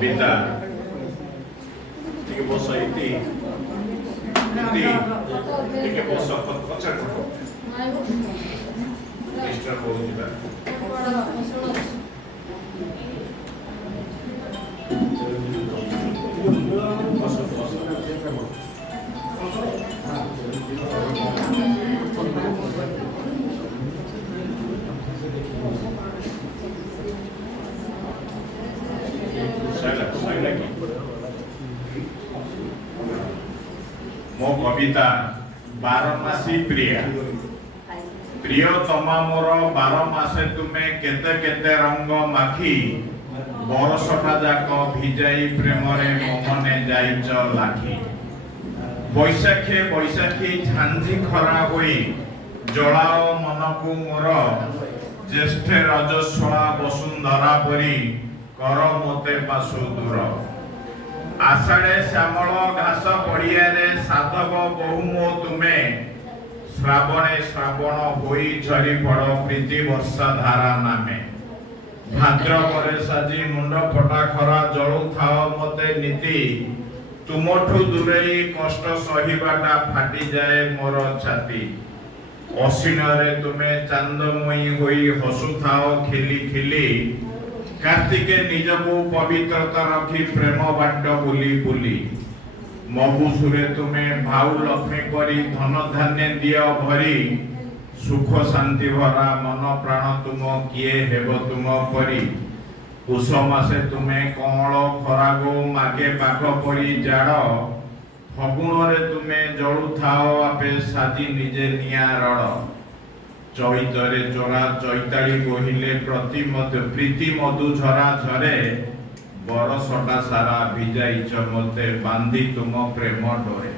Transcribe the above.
কবিতা ଟିକେ ବସ ଇତି ଟିକେ ବସ ପଛରେ ମିଷ୍ଟର କହୁଛି मो कविता बारमासी प्रिय प्रिय तमा मोर 12 मासे तुमे केते केते रंग माखी बरसटा जाक भिजाई प्रेम रे मोहने जाइच लाखी बैसाखी बैसाखी झांझी खरा होई जलाओ मनकु मोर ज्येष्ठ रजस्वला वसुंधरा परी कर मोते पासु दूर आषाढ़े श्यामल घास पड़िया रे साधक बहुमो तुमे श्रावणे श्रावण होई झरी पड़ प्रीति वर्षा धारा नामे भाद्रपरे साजी मुंड फटा खरा जळु थाओ मते नीति तुमठु दूरेई कष्ट सहिबाटा फाटी जाए मोर छाती असीन रे तुमे चांदमयी होई हसु थाओ खिली खिली कार्तिके निजको पवित्रता रखी प्रेम बाट बुली बुली मबुसुरे तुमे भाउ लक्ष्मी परी धन धान्य दियो भरी सुख शांति भरा मन प्राण तुम किए हेब तुम परी पुष मासे तुमे कमल खरागो मागे बाघ परी जाड़ फगुण रे तुमे जळु थाओ आपे साजी निजे निया रड़ चैतरे चोरा चैताली कहिले प्रति मध्य प्रीति मधु झरा झरे बरसटा सारा भिजाइच मते बांधी तुम प्रेम डोरे।